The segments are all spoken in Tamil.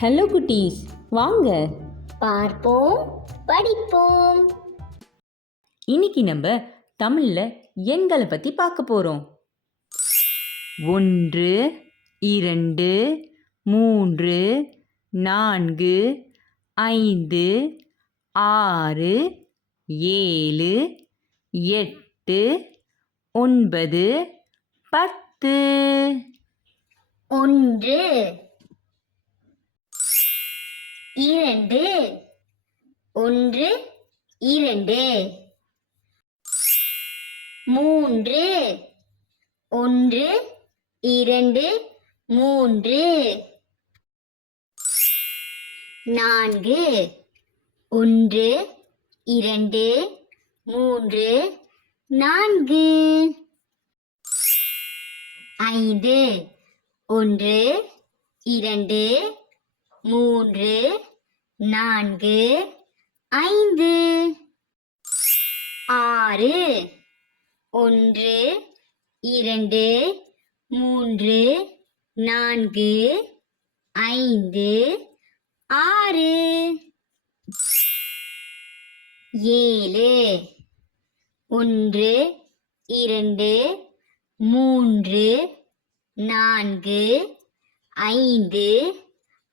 ஹலோ குட்டீஸ். வாங்க. பார்ப்போம் படிப்போம். இன்னைக்கு நம்ம தமிழில் எண்களை பற்றி பார்க்க போகிறோம் ஒன்று இரண்டு மூன்று நான்கு ஐந்து ஆறு ஏழு எட்டு ஒன்பது பத்து. ஒன்று இரண்டு. ஒன்று இரண்டு. மூன்று. ஒன்று இரண்டு மூன்று. நான்கு. ஒன்று இரண்டு மூன்று. நான்கு. ஐந்து. ஒன்று இரண்டு. மூன்று நான்கு ஐந்து. ஆறு ஒன்று இரண்டு மூன்று நான்கு ஐந்து ஆறு. ஏழு ஒன்று இரண்டு மூன்று நான்கு ஐந்து.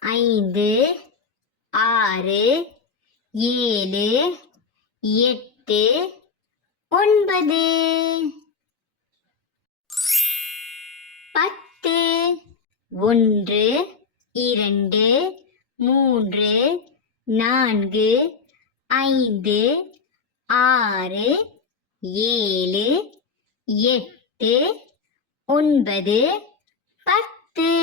ஐந்து ஆறு ஏழு எட்டு ஒன்பது. பத்து ஒன்று இரண்டு மூன்று நான்கு ஐந்து ஆறு ஏழு எட்டு ஒன்பது பத்து.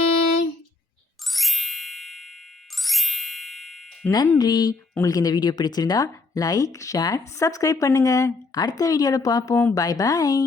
நன்றி. உங்களுக்கு இந்த வீடியோ பிடிச்சிருந்தா லைக் ஷேர் சப்ஸ்கிரைப் பண்ணுங்கள் அடுத்த வீடியோவில் பார்ப்போம். Bye bye